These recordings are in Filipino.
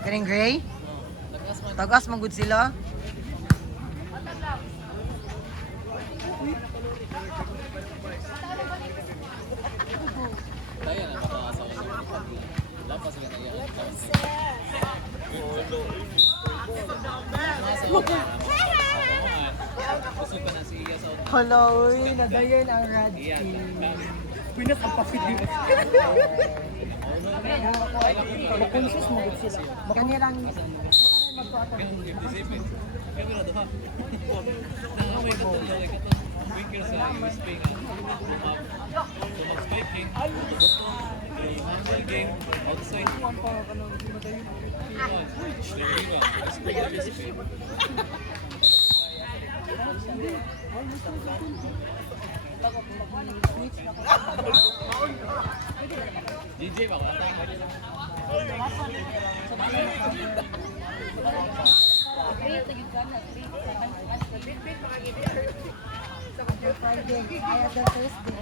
Kaning gray? Tagas magud sila. Hello, nadayon ang red team. Pinakapapit din. Makonsus mo sila. Kanirang DJ ba ko? Friday, ay other Thursday.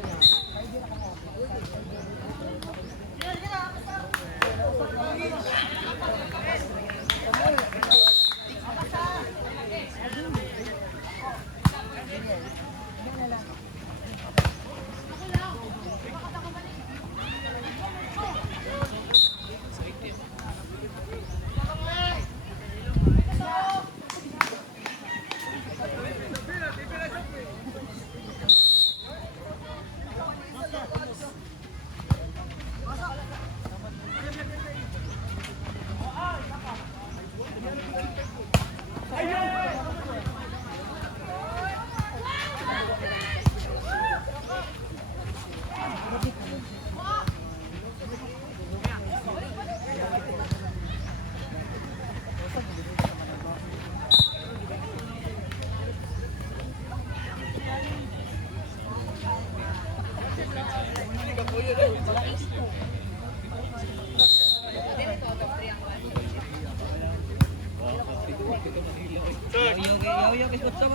Yaw-yaw kay Scotsam.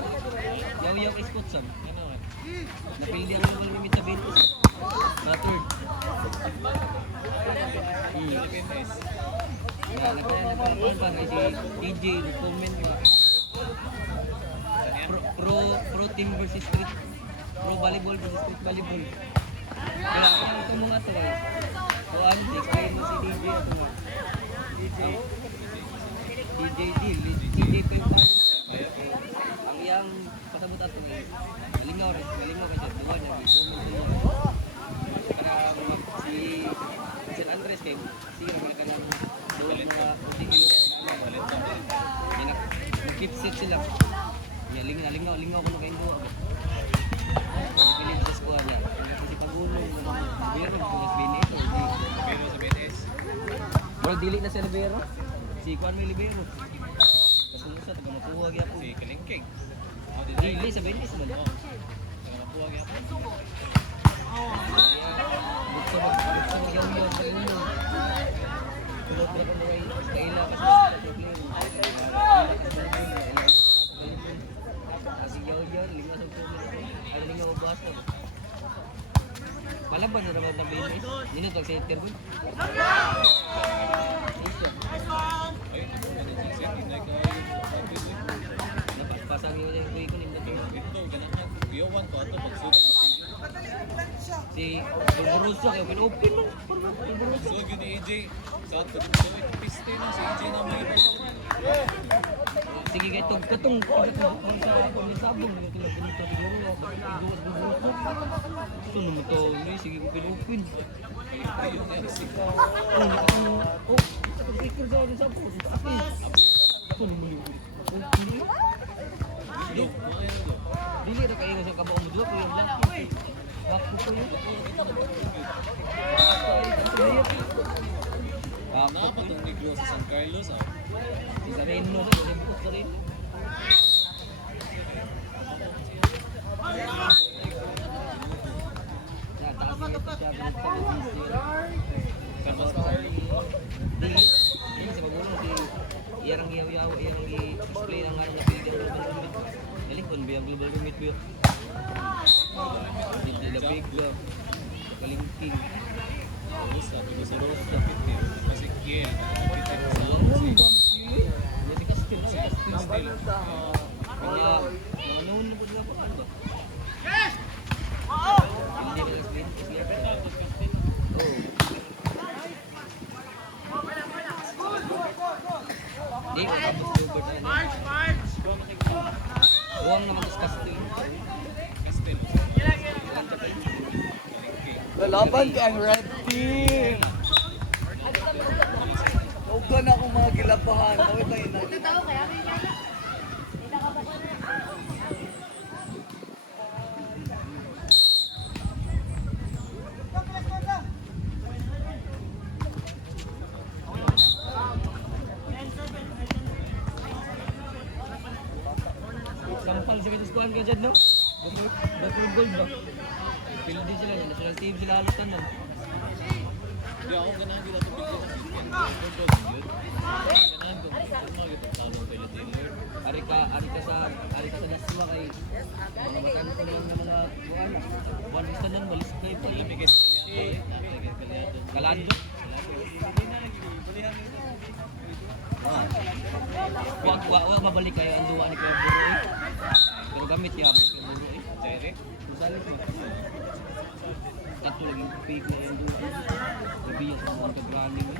Yaw-yaw kay Scotsam. Napili ang global limit sa 20. Na third. Nagkaroon pa na si DJ, comment pa. Pro team versus street. Pro volleyball versus street volleyball. Kaya ito mga to ay. O ano, explain mo si DJ ito nga. DJ Pelpan. Ang iyang pasabot ato eh. Malingaw kasi tuwa niya. Para si San Andres kay siya mga kanang duwa mga puting ilo. Keep set sila. Ya lingaw ko kayo duwa. Pilit sa squad niya. Kasi pagulong Bero mas binito. Pero sa BNS. Bro dili na sa Libero. Si Juan may Libero. Kasunod taga mapuha gyud ako. Si Kalingking. Dili sa Benes man. Taga mapuha gyud ako. Gusto mo yaw-yaw sa inyo. Tulad na ko mga kaila kasi problem. Kasi yaw-yaw, linggo sa problem. Ay, linggo mabasta. Malaban na naman ng Benes. Nino tag center ko. Pasang yun yung kuya ko nindot yun. Ito, ganahan. Kuyawan ko ato pag-suit. Si Buruso kayo pin-open mo. So, yun ni AJ. Sa ato, so ito piste na si AJ na may Sige kayo katong kung sabong nyo tulad ganito siguro nga pag-iwas Buruso. Gusto naman to, sige ko pin-open. Ayun yan, si Pag-ikir daw rin sabong. Gusto naman yun. Dili ra kayo sa kabaong mo ko yung black. Bakit ko yun? napatong negro sa San Carlos. Si Sareno, si Sareno. Iyarang yaw-yaw, iyarang i-display ang araw na pilihan global limit. Nalikon ba yung global limit ba yun? Hindi na big love. Kalingking. Sabi ko sa Rosa. Yeah. Kita ko sa si Jadi Castillo, si Castillo. Stella. Kaya, mga noon na po sila po. Ano ba? Hindi ko explain. Oh. Hindi ko tapos Gilbert na ano. Huwag naman sa Castillo. Castelo. Lalaban ka ang red team! Huwag ka na akong mga gilabahan. Kawit na ina. Sampal sa kiniskuhan ka dyan, no? Dapat gold ba? Pildi sila, national team sila halos tanan. Di ako ganahan kita to bigyan ng weekend. Ganahan ko. Ano gitu tanong kayo Taylor. Ari ka sa naswa kay mga matan ko naman ng mga buwan. Buwan gusto nun, walis kayo pa. Wala may kasi kaliado. Kalando. Wag mabalik kayo ang duwa ni Kuya Buro eh. Pero gamit niya ako Kuya Buro eh. Direct. Musalis mo. Ato lagi pig na yung duwa. Nabiya sa mga kagraning eh.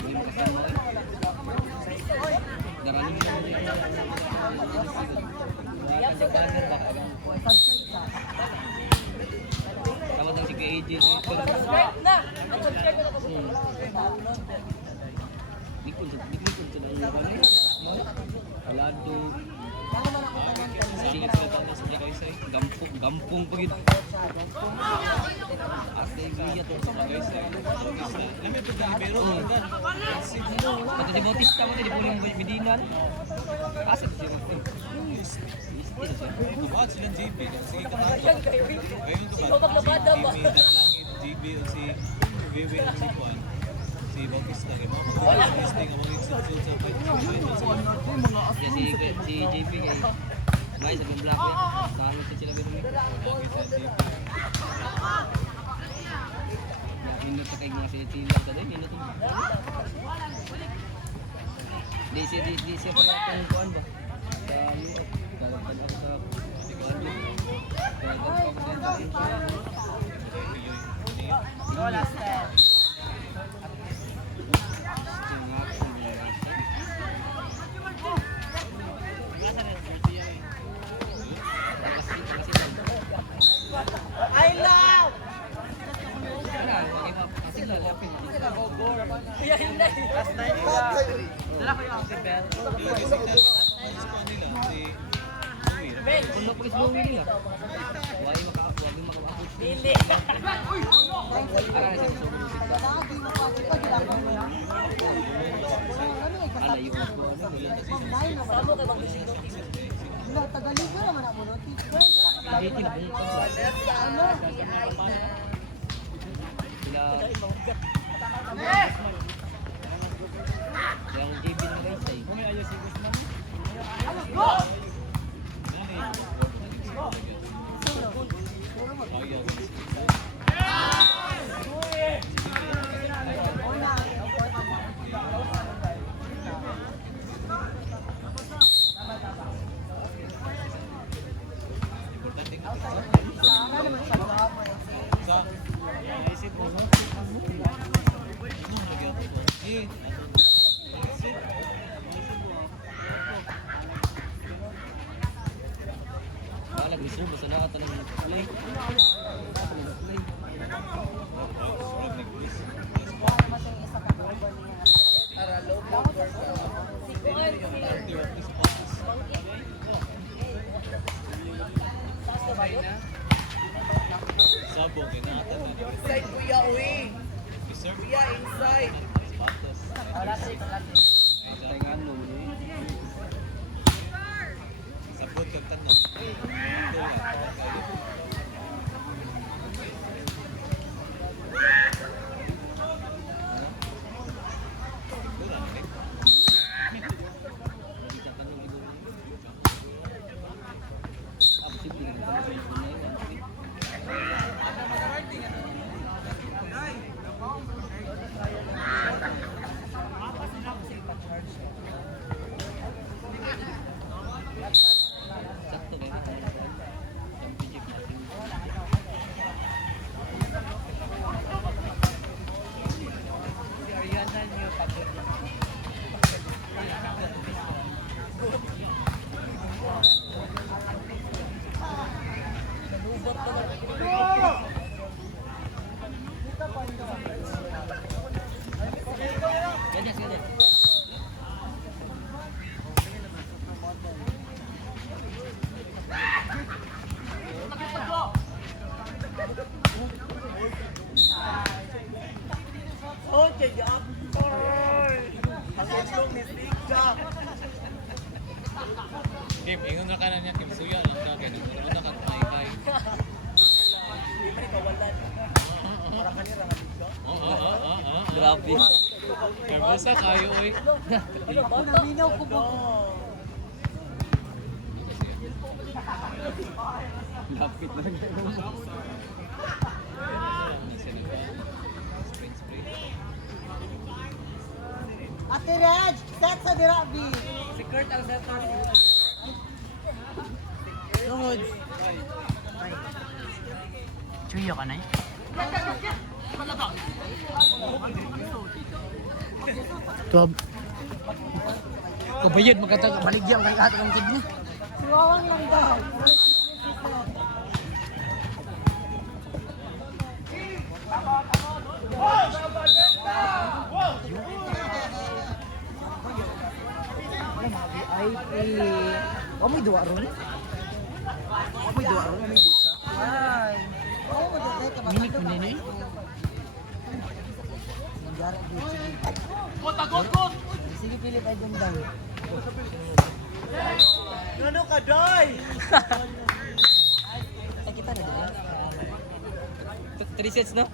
Hindi mo kasama eh. Daraning mo naman eh. Wala ka sa banner ba? Tawad lang si KAJ eh. Likod sa nang Kalado. Singit sila tanong sa Tagaysay. Gampong pagid. Ate iya to sa Tagaysay. Lami po ka Ibero. Pati si Bautista mo di puling Medinan. Kasi si Rufi. Tumaad silang JB. Sige katato. Ngayon to ba? Si Langit, JB o si Wewe o si Juan. Si Bautista kay mga listing ang mga exception sa Si JP kay may sa black eh. Talo si sila pero Nindot sa kay mga sinitila sa din nindot. Di siya pa natin kuan ba? Sa Europe. Kalapad ako sa Siguan. I love! Kuno po islo wili ah. Why maka-approach. Dili. Ala yung ko. Tagalog na naman ako, no? Hindi tinabungkot ba? Sila... Yung JB na guys ay. Wala gusto basta na ka talaga play. Sabo kinatan na. Inside kuya, uwi! Deserve Kuya, inside! patos. Ay nga no. Sabot kang tanong. Adjust ka dyan. Oh, kaya Boy! Ang uslong ni Steve Jack. Kim, ingon na ka na niya, Kim. Suya lang na. Kaya nagmula na ka kay. Hindi kawalan. Para kanira nga dito. Grabe. Karbosa kayo, eh. Naminaw ko ba? Lapit na lang. Ate Reg, set sa dirabi. Si Kurt ang center. Lord. Chuyo ka na eh. Tuwab. Kabayad, baligyan kay ato ng kid mo. Siwawang lang daw. Kamu dua ron? Kamu dua ron? May buka? Ay. Oo, maganda ka ba? Minik mo din eh. Nangyari dito. Sige, pili tayo dyan daw. Ano ka, Doy? Kita na dyan. 3 sets, no?